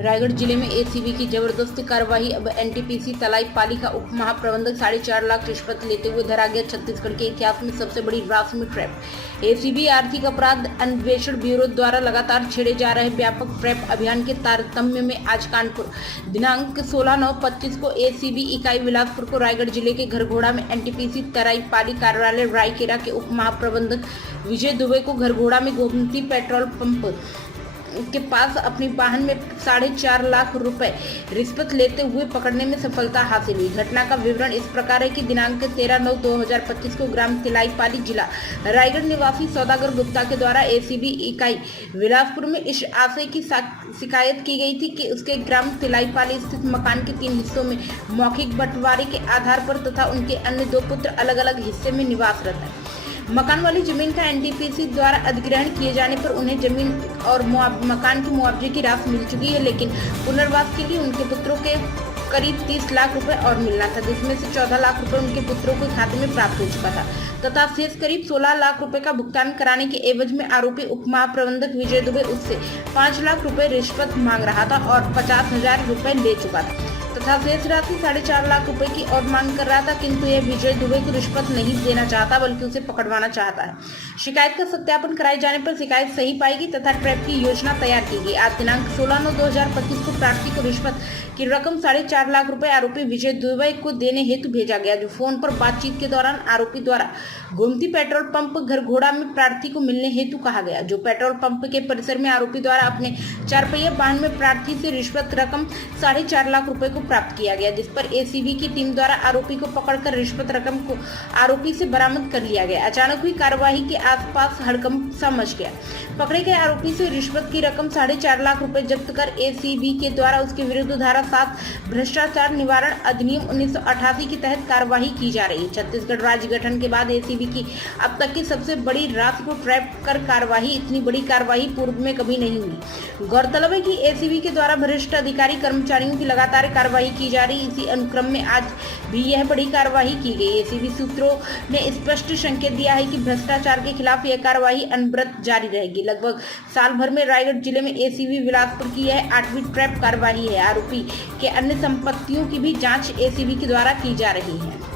रायगढ़ जिले में एसीबी की जबरदस्त कार्रवाई। अब एनटीपीसी तलाई पाली का उप महाप्रबंधक 4.5 लाख रिश्वत लेते हुए धरा गया। छत्तीसगढ़ के इतिहास में सबसे बड़ी राशि में ट्रैप। एसीबी आर्थिक अपराध अन्वेषण ब्यूरो द्वारा लगातार छेड़े जा रहे व्यापक ट्रैप अभियान के तारतम्य में आज कानपुर दिनांक 16/9/25 को एसीबी इकाई बिलासपुर को रायगढ़ जिले के घरघोड़ा में एनटीपीसी तराई पाली कार्यालय रायकेला के उप महाप्रबंधक विजय दुबे को घरघोड़ा में गोमती पेट्रोल पंप के पास अपनी वाहन में 4.5 लाख रुपए रिश्वत लेते हुए पकड़ने में सफलता हासिल हुई। घटना का विवरण इस प्रकार है कि दिनांक 13/9/2025 को ग्राम तिलाईपाली जिला रायगढ़ निवासी सौदागर गुप्ता के द्वारा एसीबी इकाई बिलासपुर में इस आशय की शिकायत की गई थी कि उसके ग्राम तिलाईपाली स्थित मकान के 3 हिस्सों में मौखिक बंटवारे के आधार पर तथा उनके अन्य 2 पुत्र अलग अलग हिस्से में निवासरत है। मकान वाली जमीन का एनटीपीसी द्वारा अधिग्रहण किए जाने पर उन्हें जमीन और मकान के मुआवजे की राशि मिल चुकी है, लेकिन पुनर्वास के लिए उनके पुत्रों के करीब 30 लाख रुपए और मिलना था, जिसमें से 14 लाख रुपए उनके पुत्रों के खाते में प्राप्त हो चुका था तथा शेष करीब 16 लाख रुपए का भुगतान कराने के एवज में आरोपी उप महाप्रबंधक विजय दुबे उससे 5 लाख रुपए रिश्वत मांग रहा था और 50,000 रुपए ले चुका था तथा शेष राशि 4.5 लाख रुपए की और मांग कर रहा था, किंतु यह विजय दुबे को रिश्वत नहीं देना चाहता बल्कि उसे पकड़वाना चाहता है। शिकायत का सत्यापन कराए जाने पर शिकायत सही पाएगी तथा ट्रैप की योजना तैयार की गई। आज दिनांक 16/9/2025 को प्रार्थी को रिश्वत की रकम 4.5 लाख रुपए आरोपी विजय दुबे को देने हेतु भेजा गया, जो फोन पर बातचीत के दौरान आरोपी द्वारा गोमती पेट्रोल पंप घरघोड़ा में प्रार्थी को मिलने हेतु कहा गया। जो पेट्रोल पंप के परिसर में आरोपी द्वारा अपने 4 पहिया वाहन में प्रार्थी से रिश्वत रकम 4.5 लाख रुपए को प्राप्त किया गया, जिस पर एसीबी की टीम द्वारा आरोपी को पकड़कर रिश्वत रकम को आरोपी से बरामद कर लिया गया। अचानक हुई कार्यवाही के आसपास हड़कंप सा मच गया। पकड़े गए आरोपी से रिश्वत की रकम 4.5 लाख रुपए जब्त कर एसीबी के द्वारा उसके विरुद्ध धारा 7 भ्रष्टाचार निवारण अधिनियम 1988 के तहत कार्यवाही की जा रही है। छत्तीसगढ़ राज्य गठन के बाद एसीबी की अब तक की सबसे बड़ी राशि को ट्रैप कर कार्यवाही। इतनी बड़ी कार्यवाही पूर्व में कभी नहीं हुई। गौरतलब है कि एसीबी के द्वारा भ्रष्ट अधिकारी कर्मचारियों की लगातार कार्यवाही की जा रही। इसी अनुक्रम में आज भी यह बड़ी कार्यवाही की गई। एसीबी सूत्रों ने स्पष्ट संकेत दिया है कि भ्रष्टाचार के खिलाफ यह कार्यवाही अनवरत जारी रहेगी। लगभग साल भर में रायगढ़ जिले में एसीबी बिलासपुर की यह 8वीं ट्रैप कार्यवाही है। आरोपी के अन्य संपत्तियों की भी जांच एसीबी के द्वारा की जा रही है।